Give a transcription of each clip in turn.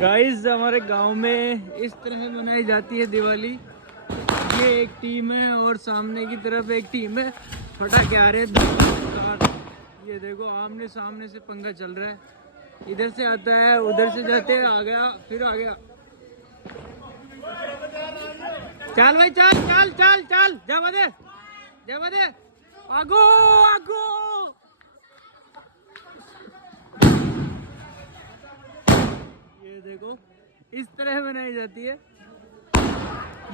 Guys हमारे गांव में इस तरह मनाई जाती है दिवाली। ये एक टीम है और सामने की तरफ एक टीम है। पटाखे आ रहे हैं। ये देखो आमने सामने से पंगा चल रहा है। इधर से आता है उधर से जाते आ गया फिर आ गया। चल भाई चल चल चल चल जा दे आगो आगो। ये देखो इस तरह बनाई जाती है।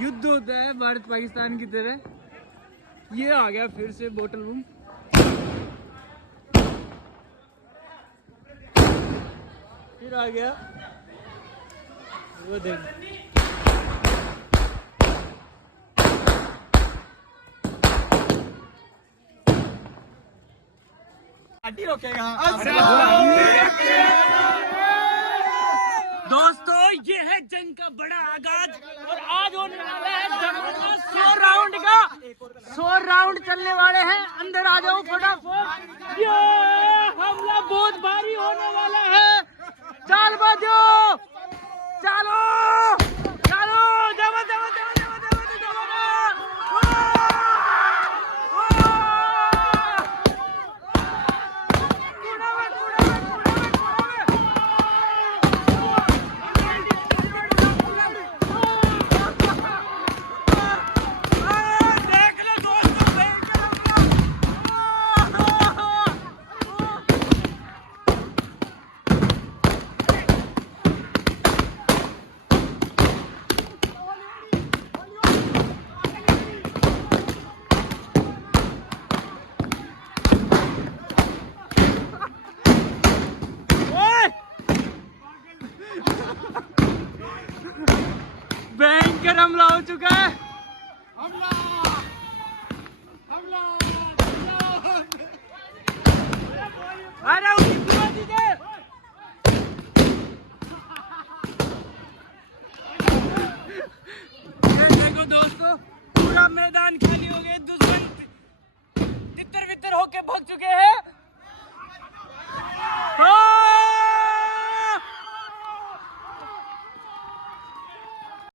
युद्ध होता है भारत पाकिस्तान की तरह। ये आ गया फिर से बोतल बम। फिर आ गया वो देख। दोस्तों ये है जंग का बड़ा आगाज और आज होने वाला है 100 राउंड का। 100 राउंड चलने वाले हैं। अंदर आ जाओ फटाफट। ये हमला बहुत भारी होने वाला है। चाल बाजो चलो चलो जमा जमा जमा जमा जमा जमा। भयंकर हमला हो चुका है। हमला हमला अरे देखो दोस्तों पूरा मैदान खाली हो गया। दुश्मन तितर बितर होके भाग चुके हैं।